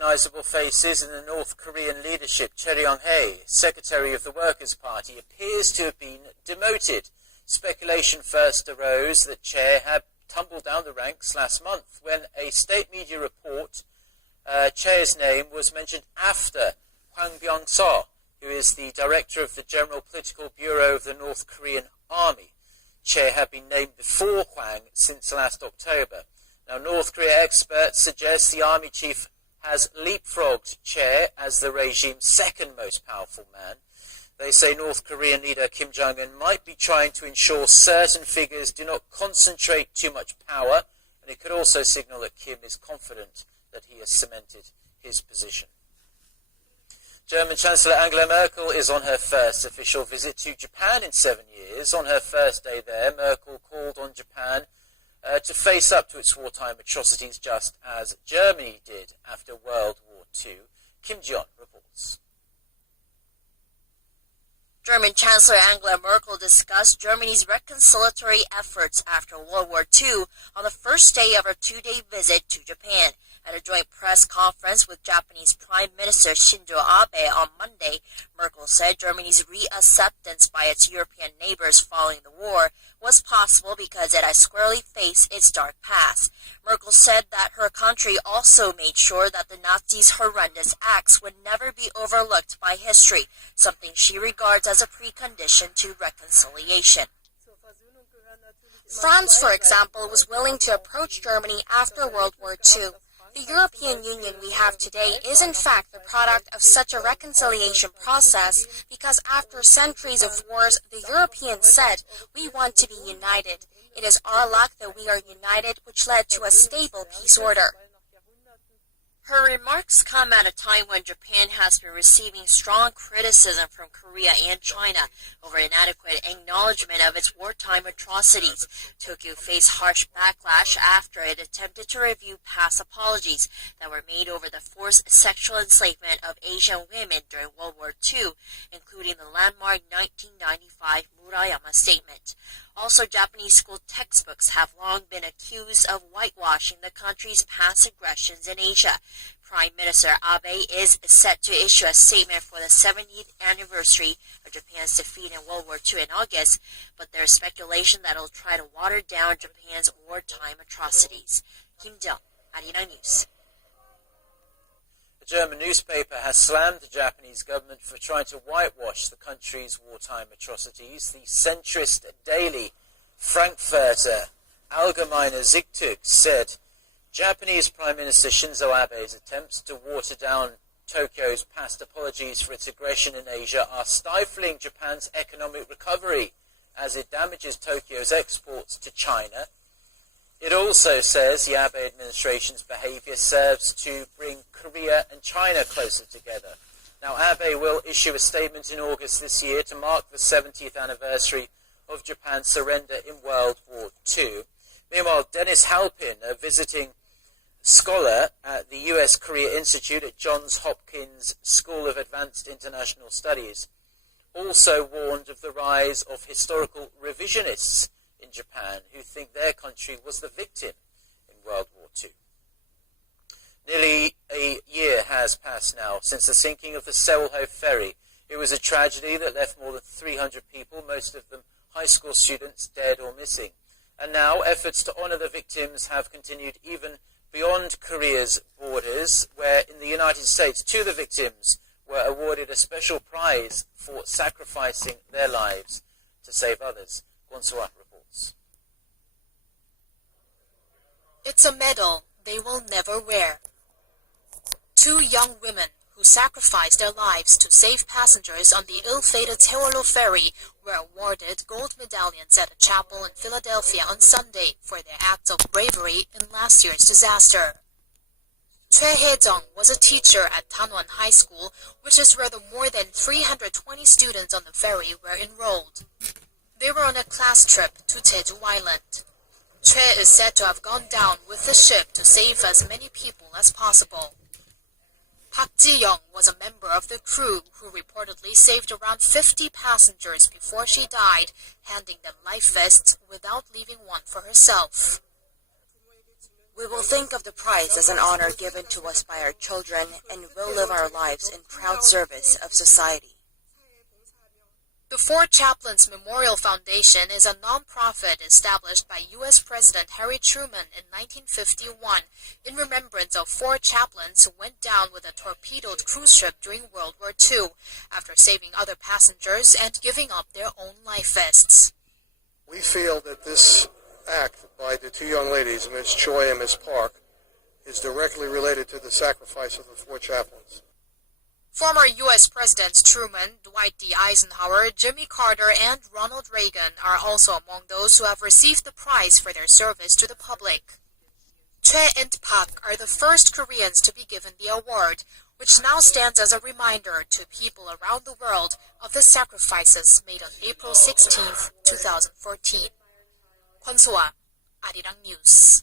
recognizable faces in the North Korean leadership. Choi Ryong-hae, Secretary of the Workers' Party, appears to have been demoted. Speculation first arose that Choi had tumbled down the ranks last month when a state media report, Choi's name was mentioned after Hwang Byung-seo, who is the director of the General Political Bureau of the North Korean Army. Choi had been named before Hwang since last October. Now, North Korea experts suggest the army chief has leapfrogged Choi as the regime's second most powerful man. They say North Korean leader Kim Jong-un might be trying to ensure certain figures do not concentrate too much power, and it could also signal that Kim is confident that he has cemented his position. German Chancellor Angela Merkel is on her first official visit to Japan in 7 years. On her first day there, Merkel called on Japan to face up to its wartime atrocities just as Germany did after World War II. Kim Ji-yeon reports. German Chancellor Angela Merkel discussed Germany's reconciliatory efforts after World War II on the first day of her two-day visit to Japan. At a joint press conference with Japanese Prime Minister Shinzo Abe on Monday, Merkel said Germany's reacceptance by its European neighbors following the war was possible because it has squarely faced its dark past. Merkel said that her country also made sure that the Nazis' horrendous acts would never be overlooked by history, something she regards as a precondition to reconciliation. France, for example, was willing to approach Germany after World War II. The European Union we have today is in fact the product of such a reconciliation process because after centuries of wars, the Europeans said, "We want to be united. It is our luck that we are united, which led to a stable peace order." Her remarks come at a time when Japan has been receiving strong criticism from Korea and China over inadequate acknowledgement of its wartime atrocities. Tokyo faced harsh backlash after it attempted to review past apologies that were made over the forced sexual enslavement of Asian women during World War II, including the landmark 1995 Murayama Statement. Also, Japanese school textbooks have long been accused of whitewashing the country's past aggressions in Asia. Prime Minister Abe is set to issue a statement for the 70th anniversary of Japan's defeat in World War II in August, but there's speculation that he'll try to water down Japan's wartime atrocities. Kim Ji-yeon, Arirang News. A German newspaper has slammed the Japanese government for trying to whitewash the country's wartime atrocities. The centrist daily Frankfurter Allgemeine Zeitung said Japanese Prime Minister Shinzo Abe's attempts to water down Tokyo's past apologies for its aggression in Asia are stifling Japan's economic recovery as it damages Tokyo's exports to China. It also says the Abe administration's behavior serves to bring Korea and China closer together. Now, Abe will issue a statement in August this year to mark the 70th anniversary of Japan's surrender in World War II. Meanwhile, Dennis Halpin, a visiting scholar at the U.S. Korea Institute at Johns Hopkins School of Advanced International Studies, also warned of the rise of historical revisionists in Japan who think their country was the victim in World War II. Nearly a year has passed now since the sinking of the Seoul-ho ferry. It was a tragedy that left more than 300 people, most of them high school students, dead or missing. And now efforts to honor the victims have continued even beyond Korea's borders, where in the United States, 2 of the victims were awarded a special prize for sacrificing their lives to save others. Kwon So-ah reports. It's a medal they will never wear. 2 young women who sacrificed their lives to save passengers on the ill-fated Seoul-ho ferry were awarded gold medallions at a chapel in Philadelphia on Sunday for their acts of bravery in last year's disaster. Choi Hae-jung was a teacher at Tanwon High School, which is where the more than 320 students on the ferry were enrolled. They were on a class trip to Jeju Island. Choi is said to have gone down with the ship to save as many people as possible. Park Ji-young was a member of the crew who reportedly saved around 50 passengers before she died, handing them life vests without leaving one for herself. We will think of the prize as an honor given to us by our children and will live our lives in proud service of society. The Four Chaplains Memorial Foundation is a non-profit established by U.S. President Harry Truman in 1951 in remembrance of four chaplains who went down with a torpedoed cruise ship during World War II after saving other passengers and giving up their own life vests. We feel that this act by the two young ladies, Ms. Choi and Ms. Park, is directly related to the sacrifice of the four chaplains. Former U.S. Presidents Truman, Dwight D. Eisenhower, Jimmy Carter, and Ronald Reagan are also among those who have received the prize for their service to the public. Choi and Park are the first Koreans to be given the award, which now stands as a reminder to people around the world of the sacrifices made on April 16, 2014. 권소아, 아리랑 뉴스.